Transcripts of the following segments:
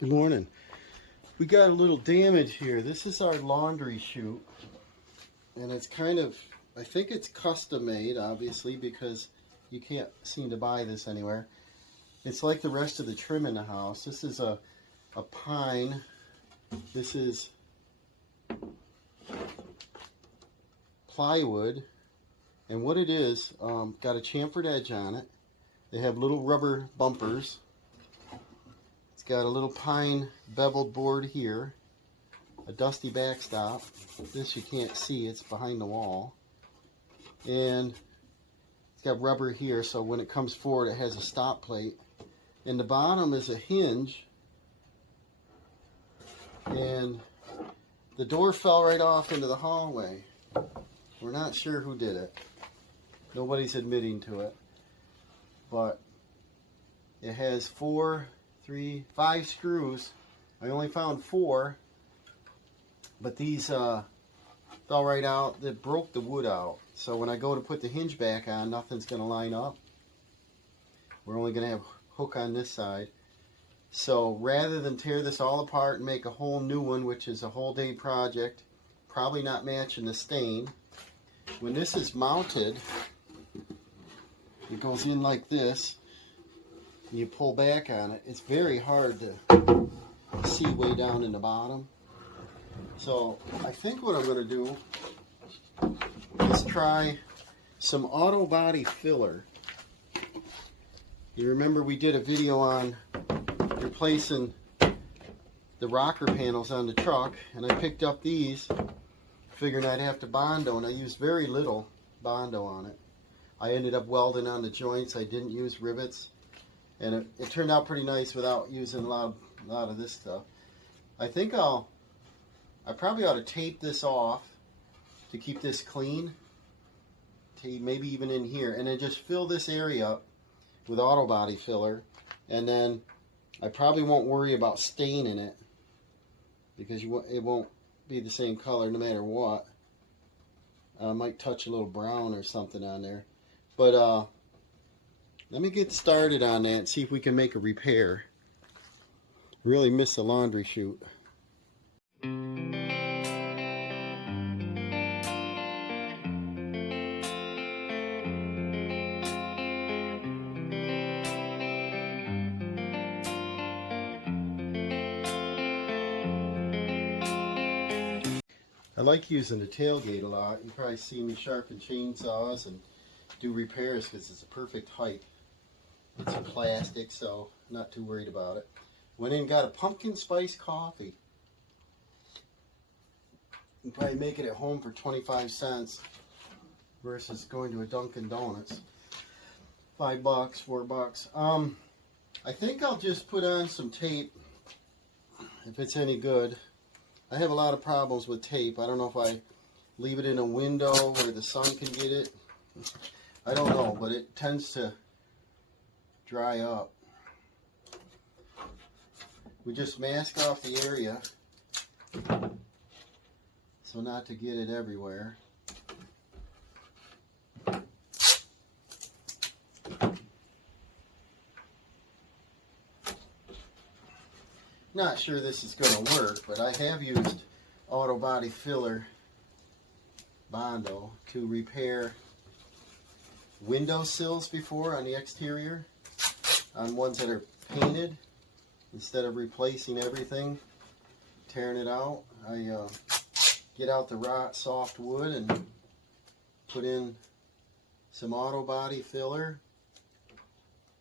Good morning. We got a little damage here. This is our laundry chute, and it's kind of, I think it's custom made, obviously, because you can't seem to buy this anywhere. It's like the rest of the trim in the house. This is a pine. This is plywood, and what it is, got a chamfered edge on it. They have little rubber bumpers. Got a little pine beveled board here, a dusty backstop. This you can't see, it's behind the wall. And it's got rubber here, so when it comes forward it has a stop plate. And the bottom is a hinge. And the door fell right off into the hallway. We're not sure who did it. Nobody's admitting to it. But it has 5 screws. I only found 4, but these fell right out. That broke the wood out. So when I go to put the hinge back on, nothing's going to line up. We're only going to have hook on this side. So rather than tear this all apart and make a whole new one, which is a whole day project, probably not matching the stain, when this is mounted, it goes in like this. You pull back on it, it's very hard to see way down in the bottom. So I think what I'm going to do is try some auto body filler. You remember we did a video on replacing the rocker panels on the truck, and I picked up these figuring I'd have to Bondo, and I used very little Bondo on it. I ended up welding on the joints. I didn't use rivets. And it turned out pretty nice without using a lot of this stuff. I think I probably ought to tape this off to keep this clean. Maybe even in here. And then just fill this area up with auto body filler. And then I probably won't worry about staining it, because it won't be the same color no matter what. I might touch a little brown or something on there. But let me get started on that and see if we can make a repair. Really miss the laundry chute. I like using the tailgate a lot. You probably see me sharpen chainsaws and do repairs because it's a perfect height. It's plastic, so not too worried about it. Went in and got a pumpkin spice coffee. You can probably make it at home for 25 cents versus going to a Dunkin' Donuts. $5, $4. I think I'll just put on some tape if it's any good. I have a lot of problems with tape. I don't know if I leave it in a window where the sun can get it. I don't know, but it tends to dry up. We just mask off the area so not to get it everywhere. Not sure this is going to work, but I have used auto body filler Bondo to repair windowsills before on the exterior, on ones that are painted. Instead of replacing everything, tearing it out, I get out the soft wood and put in some auto body filler.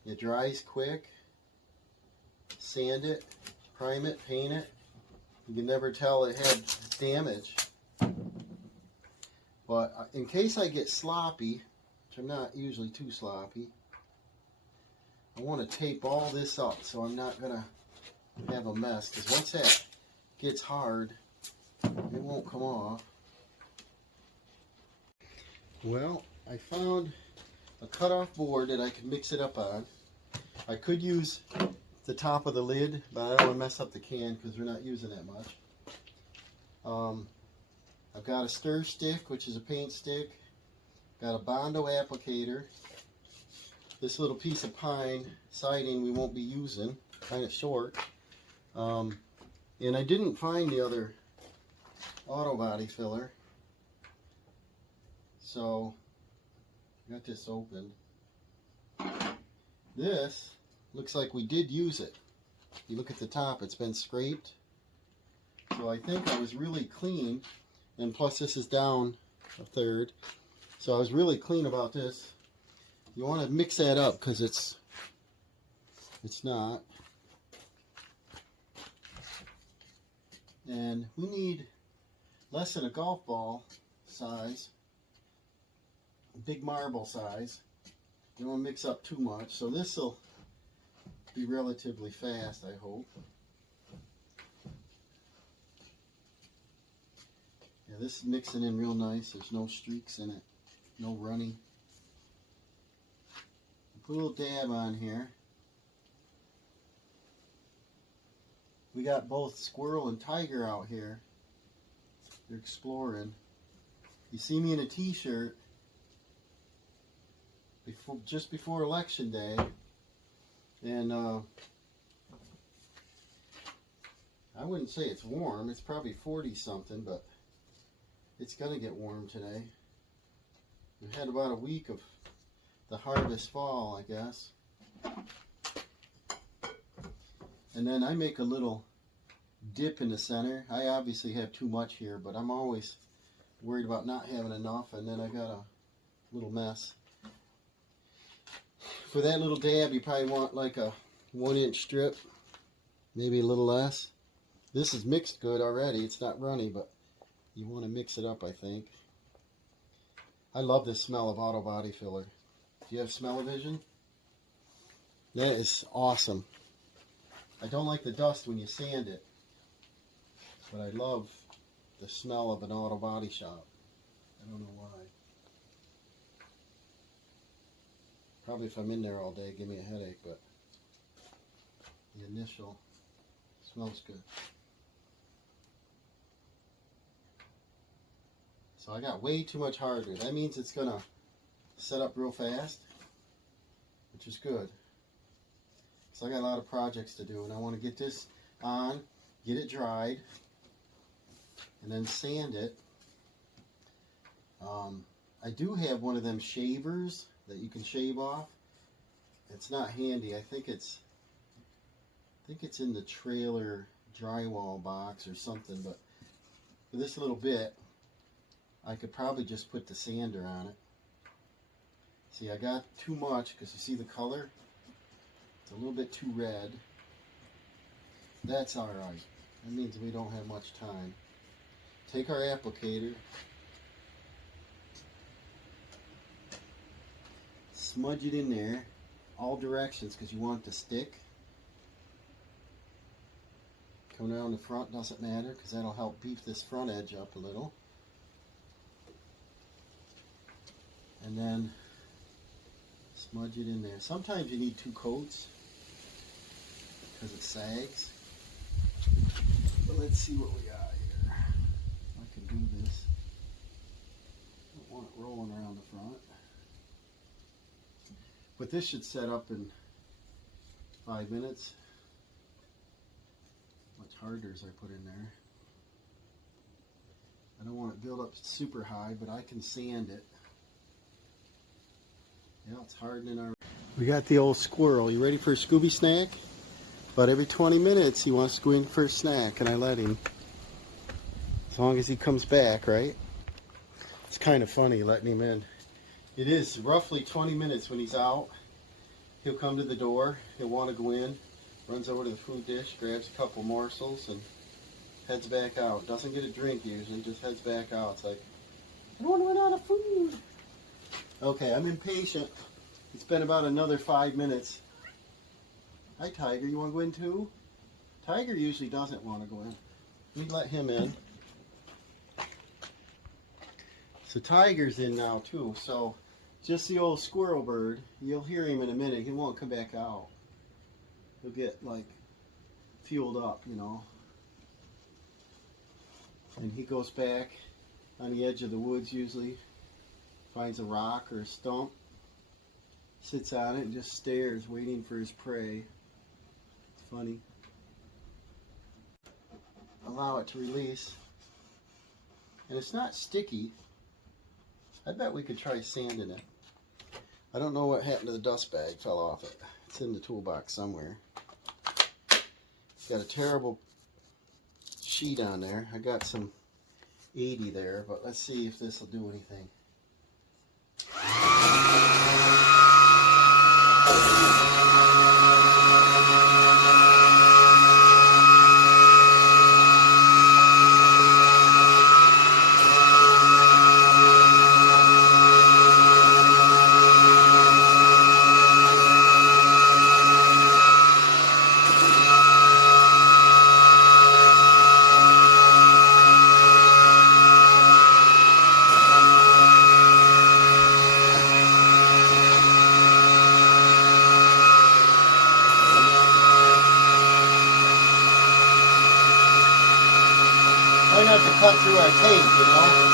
It dries quick. Sand it, prime it, paint it. You can never tell it had damage. But in case I get sloppy, which I'm not usually too sloppy, I want to tape all this up so I'm not going to have a mess, because once that gets hard, it won't come off. Well, I found a cutoff board that I can mix it up on. I could use the top of the lid, but I don't want to mess up the can because we're not using that much. I've got a stir stick, which is a paint stick. Got a Bondo applicator. This little piece of pine siding we won't be using, kind of short. And I didn't find the other auto body filler, so I got this open. This looks like we did use it. You look at the top, it's been scraped. So I think I was really clean, and plus this is down a third. So I was really clean about this. You want to mix that up because it's not. And we need less than a golf ball size, big marble size. You don't want to mix up too much. So this will be relatively fast, I hope. Yeah, this is mixing in real nice. There's no streaks in it, no running. Put a little dab on here. We got both squirrel and tiger out here. They're exploring. You see me in a t-shirt just before election day, and I wouldn't say it's warm. It's probably 40 something, but it's gonna get warm today. We've had about a week of the harvest fall, I guess. And then I make a little dip in the center. I obviously have too much here, but I'm always worried about not having enough, and then I got a little mess. For that little dab, you probably want like a 1-inch strip, maybe a little less. This is mixed good already. It's not runny, but you want to mix it up, I think. I love the smell of auto body filler. Do you have smell-o-vision? That is awesome. I don't like the dust when you sand it, but I love the smell of an auto body shop. I don't know why. Probably if I'm in there all day, give me a headache, but the initial smells good. So I got way too much hardwood. That means it's gonna set up real fast, which is good. So I got a lot of projects to do, and I want to get this on, get it dried, and then sand it. I do have one of them shavers that you can shave off. It's not handy. I think it's in the trailer drywall box or something, but for this little bit, I could probably just put the sander on it. See, I got too much because you see the color? It's a little bit too red. That's alright. That means we don't have much time. Take our applicator, smudge it in there, all directions because you want it to stick. Coming around the front doesn't matter because that'll help beef this front edge up a little. And then smudge it in there. Sometimes you need 2 coats because it sags. But let's see what we got here. I can do this. Don't want it rolling around the front. But this should set up in 5 minutes. Much harder as I put in there. I don't want it built up super high, but I can sand it. Yeah, it's hardening our... We got the old squirrel. You ready for a Scooby snack? About every 20 minutes he wants to go in for a snack, and I let him. As long as he comes back, right? It's kind of funny letting him in. It is roughly 20 minutes when he's out. He'll come to the door. He'll want to go in. Runs over to the food dish, grabs a couple morsels, and heads back out. Doesn't get a drink usually, just heads back out. It's like, I don't want to run out of food. Okay, I'm impatient. It's been about another 5 minutes. Hi, Tiger. You want to go in too? Tiger usually doesn't want to go in. We let him in. So Tiger's in now too. So just the old squirrel bird. You'll hear him in a minute. He won't come back out. He'll get like fueled up, you know. And he goes back on the edge of the woods usually. Finds a rock or a stump, sits on it and just stares, waiting for his prey. Funny. allow it to release. And it's not sticky. I bet we could try sanding it. I don't know what happened to the dust bag, fell off it. It's in the toolbox somewhere. It's got a terrible sheet on there. I got some 80 there, but let's see if this will do anything. Try not to cut through our tape, you know.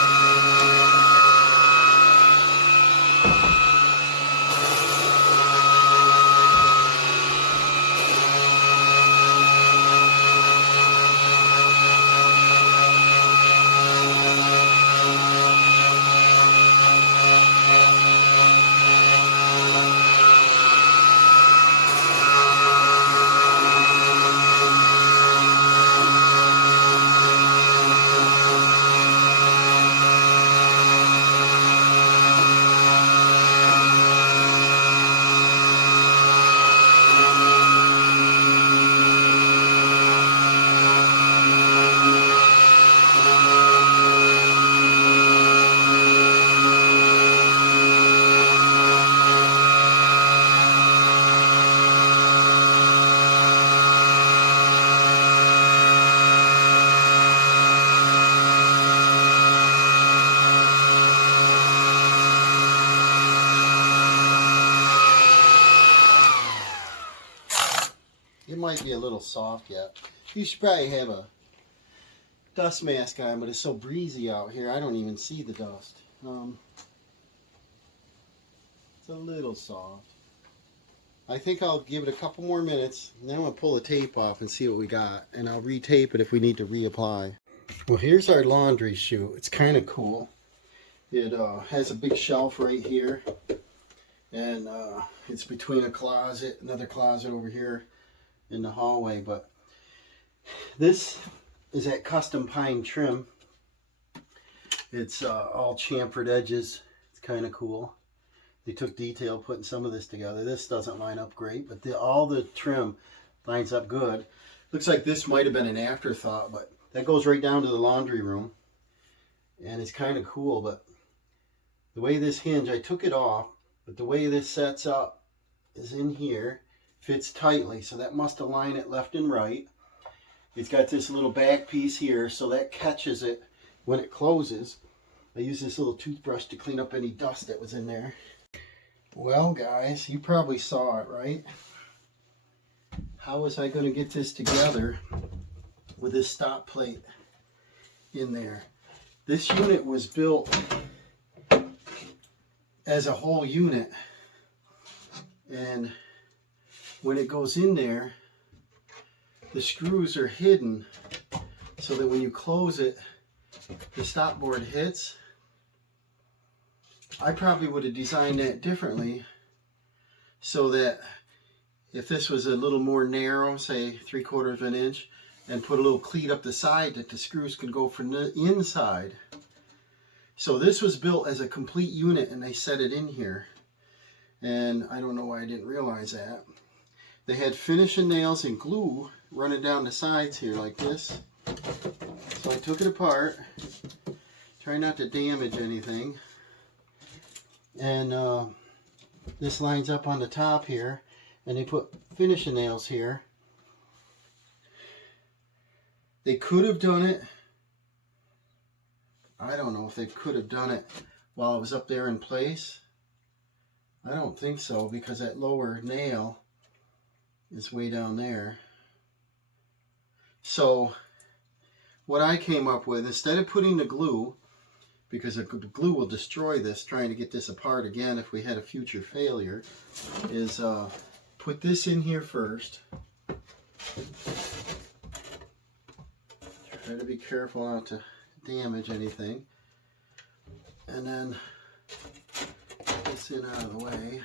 It might be a little soft yet. You should probably have a dust mask on, but it's so breezy out here, I don't even see the dust. It's a little soft. I think I'll give it a couple more minutes, and then I'm going to pull the tape off and see what we got, and I'll retape it if we need to reapply. Well, here's our laundry chute. It's kind of cool. It has a big shelf right here, and it's between a closet, another closet over here in the hallway. But this is that custom pine trim. It's all chamfered edges. It's kind of cool. They took detail putting some of this together. This doesn't line up great, but all the trim lines up good. Looks like this might have been an afterthought, but that goes right down to the laundry room, and it's kind of cool. But the way this hinge, I took it off, but the way this sets up is in here, fits tightly, so that must align it left and right. It's got this little back piece here, so that catches it when it closes. I use this little toothbrush to clean up any dust that was in there. Well, guys, you probably saw it, right? How was I going to get this together with this stop plate in there? This unit was built as a whole unit, and when it goes in there, the screws are hidden so that when you close it, the stop board hits. I probably would have designed that differently so that if this was a little more narrow, say 3/4 of an inch, and put a little cleat up the side that the screws can go from the inside. So this was built as a complete unit, and they set it in here. And I don't know why I didn't realize that. They had finishing nails and glue running down the sides here like this. So I took it apart, try not to damage anything. And this lines up on the top here, and they put finishing nails here. They could have done it, I don't know if they could have done it while it was up there in place. I don't think so, because that lower nail is way down there. So what I came up with, instead of putting the glue, because the glue will destroy this, trying to get this apart again if we had a future failure, is put this in here first. Try Try to be careful not to damage anything. And then get this in out of the way.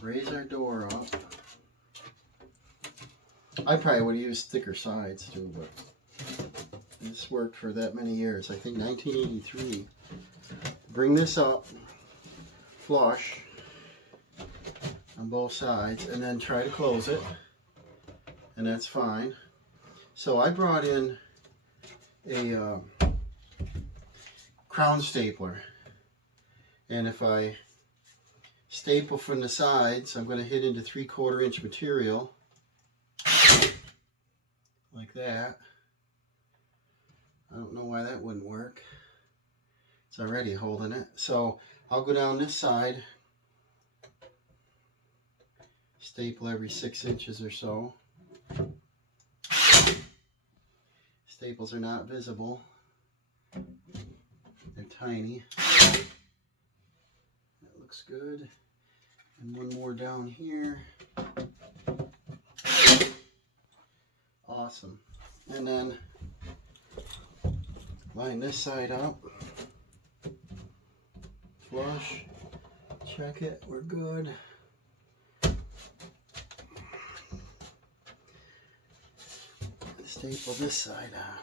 Raise our door up. I probably would have used thicker sides too, but this worked for that many years. I think 1983. Bring this up flush on both sides and then try to close it, and that's fine. So I brought in a crown stapler, and if I staple from the sides, I'm going to hit into 3/4 inch material like that. I don't know why that wouldn't work. It's already holding it. So I'll go down this side, staple every 6 inches or so. Staples are not visible. They're tiny. That looks good. And one more down here. Awesome. And then line this side up. Flush. Check it. We're good. Staple this side on.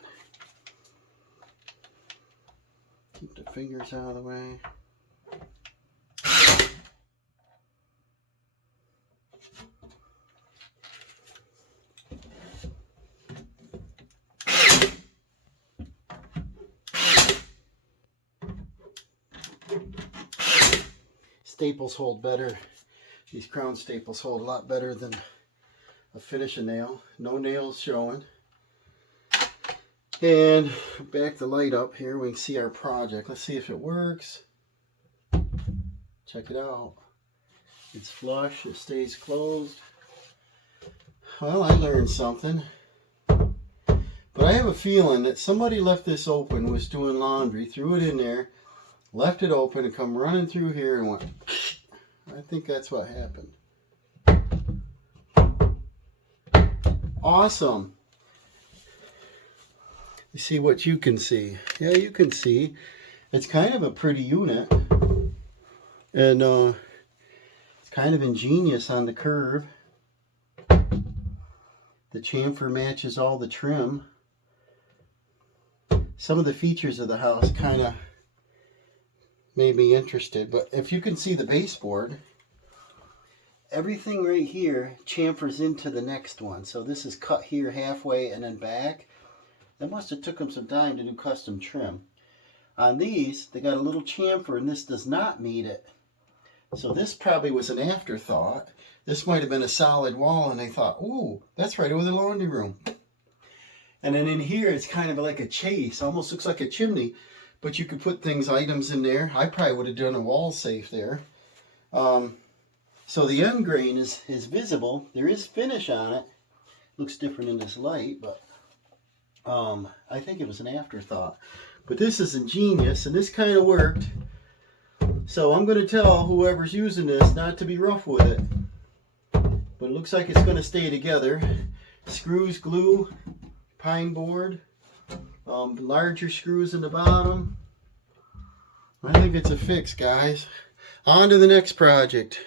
Keep the fingers out of the way. Staples hold better. These crown staples hold a lot better than a finishing nail. No nails showing. And back the light up here, we can see our project. Let's see if it works. Check it out. It's flush, it stays closed. Well, I learned something. But I have a feeling that somebody left this open, was doing laundry, threw it in there, left it open, and come running through here and went, I think that's what happened. Awesome. You see what you can see. Yeah, you can see. It's kind of a pretty unit. And it's kind of ingenious on the curve. The chamfer matches all the trim. Some of the features of the house kind of made me interested. But if you can see the baseboard, everything right here chamfers into the next one. So this is cut here halfway and then back. That must have took them some time to do custom trim. On these, they got a little chamfer, and this does not meet it. So this probably was an afterthought. This might have been a solid wall, and they thought, ooh, that's right over the laundry room. And then in here, it's kind of like a chase. Almost looks like a chimney, but you could put items in there. I probably would have done a wall safe there. So the end grain is visible. There is finish on it. Looks different in this light, but I think it was an afterthought. But this is ingenious, and this kind of worked. So I'm going to tell whoever's using this not to be rough with it. But it looks like it's going to stay together. Screws, glue, pine board, larger screws in the bottom. I think it's a fix, guys. On to the next project.